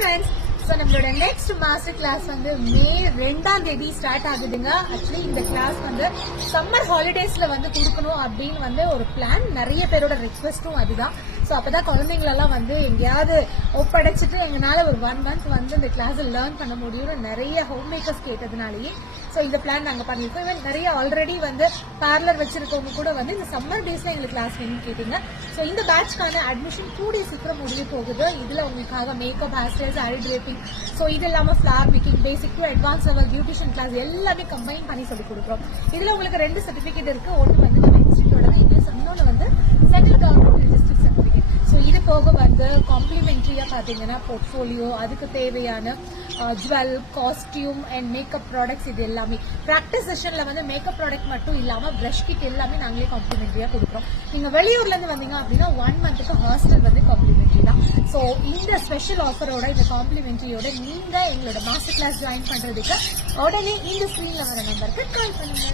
Friends, so நம்மளோட next master class வந்து மே 2ஆம் தேதி ஸ்டார்ட் ஆகுதுங்க. ஆக்சுவலி இந்த கிளாஸ் வந்து சம்மர் ஹாலிடேஸ்ல வந்து கொடுக்கணும் அப்படின்னு வந்து ஒரு பிளான். நிறைய பேரோட ரெக்வெஸ்டும் அதுதான். ஸோ அப்பதான் குழந்தைங்களெல்லாம் வந்து எங்கேயாவது ஒப்படைச்சிட்டு எங்களால ஒரு 1 மந்த் வந்து இந்த கிளாஸ் லேர்ன் பண்ண முடியும்னு நிறைய ஹோம் மேக்கர்ஸ் கேட்டதுனாலேயே ஸோ இந்த பிளான் நாங்கள் பண்ணியிருக்கோம். இவன் நிறைய ஆல்ரெடி வந்து பார்லர் வச்சிருக்கவங்க கூட வந்து இந்த சம்மர் டேஸ்ல எங்களுக்கு கிளாஸ் வேணும்னு கேட்டீங்க. ஸோ இந்த பேட்ச்க்கான அட்மிஷன் கூடிய சீக்கிரம் முடிய போகுது. இதுல உங்களுக்காக மேக்கப், ஹேர் ஸ்டைல்ஸ், ஐ ட்ரேப்பிங், ஸோ இது இல்லாம flower making, basic to advance level beautician class எல்லாமே கம்பைன் பண்ணி சொல்லி கொடுக்குறோம். இதுல உங்களுக்கு 2 சர்டிபிகேட் இருக்கு. ஒன்று வந்து நம்ம இன்ஸ்டியூட்டோட, இன்னொன்று வந்து central government registered certificate. So இது போக வந்து காம்ப்ளிமெண்ட்ரியா பாத்தீங்கன்னா போர்ட்ஃபோலியோ, அதுக்கு தேவையான jewel, costume and makeup products, இது எல்லாமே ப்ராக்டிஸ் செஷன்ல வந்து மேக்கப் ப்ராடக்ட் மட்டும் இல்லாம பிரஷ் கிட் எல்லாமே நாங்களே காம்ப்ளிமெண்ட்ரியா கொடுக்குறோம். நீங்க வெளியூர்ல இருந்து வந்தீங்க அப்படின்னா 1 மந்த்துக்கு ஹாஸ்டல் வந்து காம்ப்ளிமெண்ட்ரி தான். ஸோ இந்த ஸ்பெஷல் ஆஃபரோட, இந்த காம்ப்ளிமெண்ட்ரியோட நீங்க எங்களோட மாஸ்டர் கிளாஸ் ஜாயின் பண்றதுக்கு உடனே இந்த ஸ்கிரீன்ல வர நம்பருக்கு கால் பண்ணுங்க.